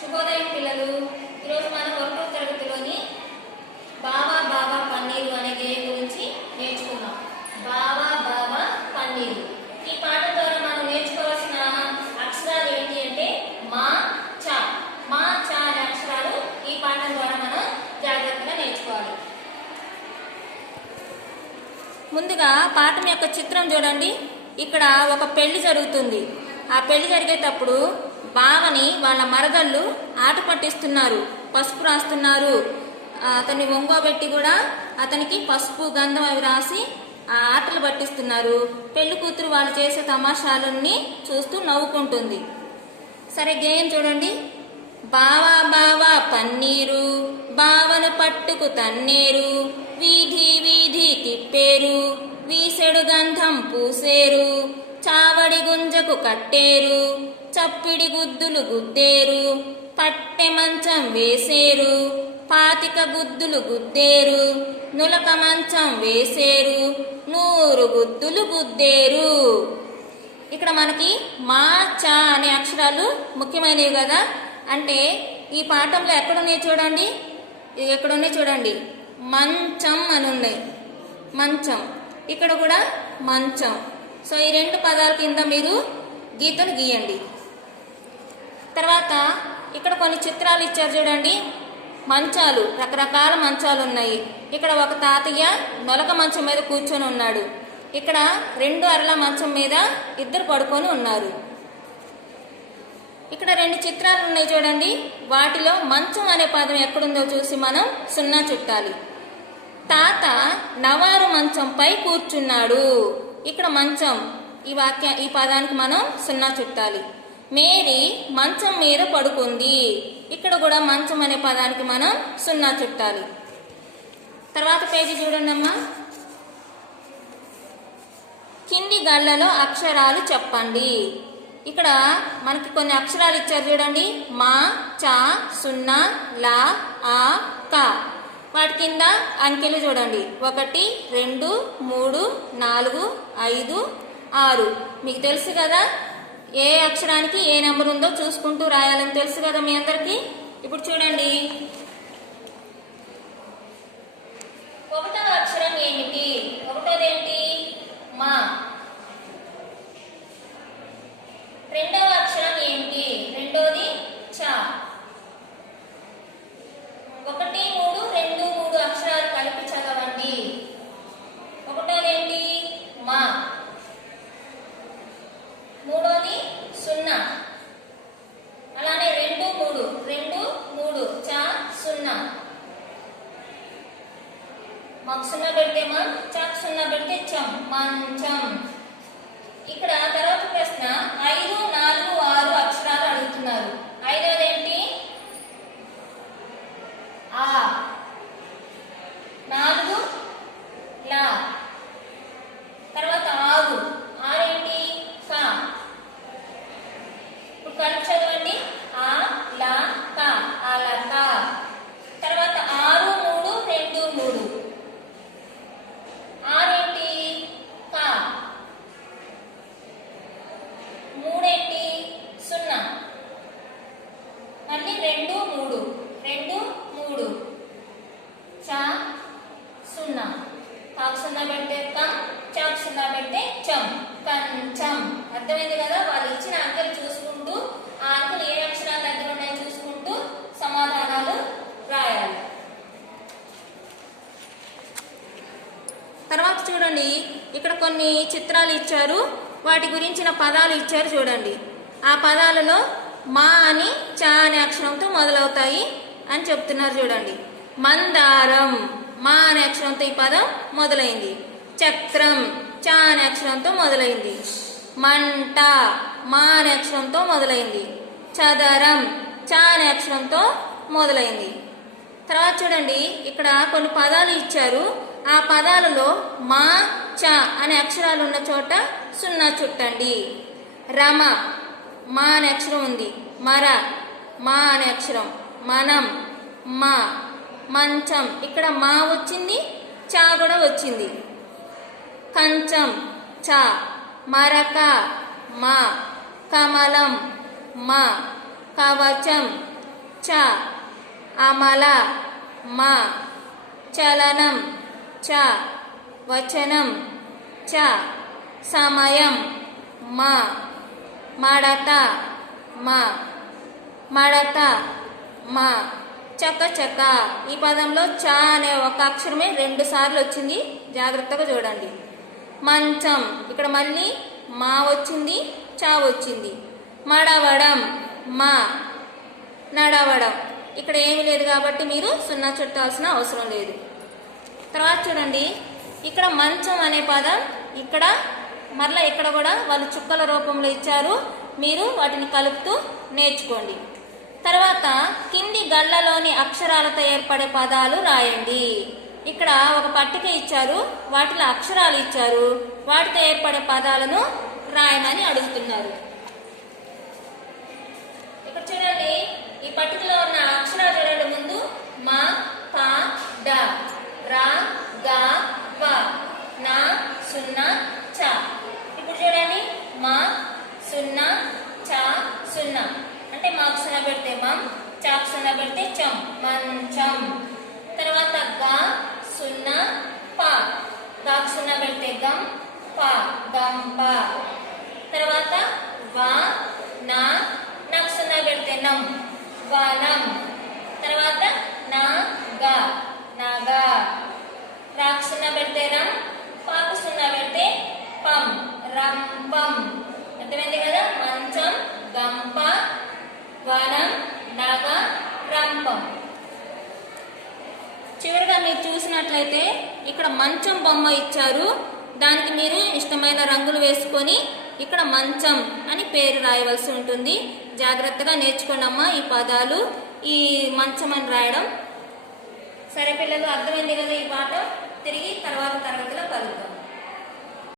శుభోదయం పిల్లలు. ఈరోజు మనం 1వ తరగతిలోని బావా బావా పన్నీరు అనే గేయం గురించి నేర్చుకుందాం. బావా బావా పన్నీరు. ఈ పాఠం ద్వారా మనం నేర్చుకోవాల్సిన అక్షరాలు ఏంటి అంటే మా చా. మా చా అనే అక్షరాలు ఈ పాఠం ద్వారా మనం జాగ్రత్తగా నేర్చుకోవాలి. ముందుగా పాఠం యొక్క చిత్రం చూడండి. ఇక్కడ ఒక పెళ్లి జరుగుతుంది. ఆ పెళ్లి జరిగేటప్పుడు బావని వాళ్ళ మరదళ్ళు ఆట పట్టిస్తున్నారు, పసుపు రాస్తున్నారు. అతన్ని ఒంగోబెట్టి కూడా అతనికి పసుపు గంధం అవి రాసి ఆ ఆటలు పట్టిస్తున్నారు. పెళ్లి కూతురు వాళ్ళు చేసే తమాషాలన్నీ చూస్తూ నవ్వుకుంటుంది. సరే, గేయం చూడండి. బావా బావా పన్నీరు, బావను పట్టుకు తన్నేరు, వీధి వీధి తిప్పేరు, వీసెడు గంధం పూసేరు, చావడి గుంజకు కట్టేరు, చప్పిడి గుద్దులు గుద్దేరు, పట్టె మంచం వేసేరు, పాతిక గుద్దులు గుద్దేరు, నులక మంచం వేసేరు, 100 గుద్దులు గుద్దేరు. ఇక్కడ మనకి మా చా అనే అక్షరాలు ముఖ్యమైనవి కదా. అంటే ఈ పాఠంలో ఎక్కడున్నాయి చూడండి, ఎక్కడున్నాయి చూడండి. మంచం అని ఉన్నాయి, మంచం. ఇక్కడ కూడా మంచం. సో ఈ 2 పదాల కింద మీరు గీతలు గీయండి. తర్వాత ఇక్కడ కొన్ని చిత్రాలు ఇచ్చారు చూడండి. మంచాలు, రకరకాల మంచాలు ఉన్నాయి. ఇక్కడ ఒక తాతయ్య నొలక మంచం మీద కూర్చొని ఉన్నాడు. ఇక్కడ 2 అరల మంచం మీద 2 పడుకొని ఉన్నారు. ఇక్కడ 2 చిత్రాలు ఉన్నాయి చూడండి. వాటిలో మంచం అనే పదం ఎక్కడుందో చూసి మనం 0 చుట్టాలి. తాత నవారు మంచంపై కూర్చున్నాడు. ఇక్కడ మంచం, ఈ పదానికి మనం 0 చుట్టాలి. మేరీ మంచం మీద పడుకుంది. ఇక్కడ కూడా మంచం అనే పదానికి మనం 0 చుట్టాలి. తర్వాత పేజీ చూడండి అమ్మా. కింది గళ్ళలో అక్షరాలు చెప్పండి. ఇక్కడ మనకి కొన్ని అక్షరాలు ఇచ్చారు చూడండి. మా, చా, 0, లా, ఆ, కా. వాటి కింద అంకెలు చూడండి. 1, 2, 3, 4, 5, 6. మీకు తెలుసు కదా ఏ అక్షరానికి ఏ నెంబర్ ఉందో చూసుకుంటూ రాయాలని తెలుసు కదా మీ అందరికి. ఇప్పుడు చూడండి, 1వ అక్షరం ఏమిటి? 1వది ఏంటి? మా. 2వ అక్షరం ఏంటి? 2వది చా. 1, 3, 2, 3 అక్షరాలు కలిపి చదవండి. 1వది ఏంటి? మా. 3వది 0. అలానే 2, 3, 2, 3 చా 0. మాకు 0 పెడితే మా, చాకు 0 పెడితే చం, మంచం. ఇక్కడ తర్వాత ప్రశ్న 5, 4, 6 అక్షరాలు అడుగుతున్నారు. 5వది ఏంటి? ఆ. 4 లా. తర్వాత 6 ఏంటి? కా. ఇప్పుడు కలిపి చదవండి. ఆ, లా, కా, అలక. తర్వాత 6, 3, 2, 3. 6 ఏంటి? కా. 3 ఏంటి? 0. మళ్ళీ 2, 3, 2, 3 చా 0. కాకు 0 పెడితే కం, చాకు 0 పెడితే చం, కంచం. అర్థమైంది కదా. వాళ్ళు ఇచ్చిన అంకెలు చూసుకుంటూ ఆ అంకెలు ఏ అక్షరాల దగ్గర ఉన్నాయో చూసుకుంటూ సమాధానాలు రాయాలి. తర్వాత చూడండి, ఇక్కడ కొన్ని చిత్రాలు ఇచ్చారు. వాటి గురించిన పదాలు ఇచ్చారు చూడండి. ఆ పదాలలో మా అని చా అనే అక్షరంతో మొదలవుతాయి అని చెప్తున్నారు చూడండి. మందారం, మా అనే అక్షరంతో ఈ పదం మొదలైంది. చక్రం, చా అనే అక్షరంతో మొదలైంది. మంట, మా అనే అక్షరంతో మొదలైంది. చదరం, చా అనే అక్షరంతో మొదలైంది. తర్వాత చూడండి, ఇక్కడ కొన్ని పదాలు ఇచ్చారు. ఆ పదాలలో మా, చా అనే అక్షరాలు ఉన్న చోట 0 చుట్టండి. రమ, మా అనే అక్షరం ఉంది. మర, మా అనే అక్షరం. మనం, మా. మంచం, ఇక్కడ మా వచ్చింది, చా కూడా వచ్చింది. కంచం, చా. మరక, మా. కమలం, మా. కవచం, చ, అమల మ, చలనం చ, వచనం చ, సమయం మ, మడత మ, మడత మ, చకచక. ఈ పదంలో చ అనే ఒక అక్షరమే 2 సార్లు వచ్చింది, జాగ్రత్తగా చూడండి. మంచం, ఇక్కడ మళ్ళీ మా వచ్చింది, చ వచ్చింది. మడవడం మా, నడవడం. ఇక్కడ ఏమీ లేదు కాబట్టి మీరు 0 చుట్టాల్సిన అవసరం లేదు. తర్వాత చూడండి, ఇక్కడ మంచం అనే పదం ఇక్కడ మరలా ఇక్కడ కూడా వాళ్ళు చుక్కల రూపంలో ఇచ్చారు, మీరు వాటిని కలుపుతూ నేర్చుకోండి. తర్వాత కింది గళ్ళలోని అక్షరాలతో ఏర్పడే పదాలు రాయండి. ఇక్కడ ఒక పట్టిక ఇచ్చారు, వాటిలో అక్షరాలు ఇచ్చారు, వాటితో ఏర్పడే పదాలను రాయమని అడుగుతున్నారు. ఇక్కడ చూడండి, ఈ పట్టికలో ఉన్న అక్షరాలు చూడండి. ముందు మ, ప, డ, ర, గ, ప, న, 0, చ. ఇప్పుడు చూడండి, మ 0, చ 0. అంటే మాకు 0 పెడితే మం, చాకు 0 పెడితే చం, మంచం. తర్వాత గ 0, ప, గాకు 0 పెడితే గం, ప, గంప. తర్వాత వ, న, నాకు 0 పెడితే నం, వనం. తర్వాత న, గ, నగ. రాకు 0 పెడితే రం, పాకు 0 పెడితే పం, రంపం. అర్థమైంది కదా? మంచం, గంప, వనం, నగ, రంపం. చివరిగా మీరు చూసినట్లయితే ఇక్కడ మంచం బొమ్మ ఇచ్చారు, దానికి మీరు ఇష్టమైన రంగులు వేసుకొని ఇక్కడ మంచం అని పేరు రాయవలసి ఉంటుంది. జాగ్రత్తగా నేర్చుకోండి అమ్మా ఈ పదాలు, ఈ మంచం అని రాయడం. సరే పిల్లలు, అర్థమైంది కదా ఈ పాఠం? తిరిగి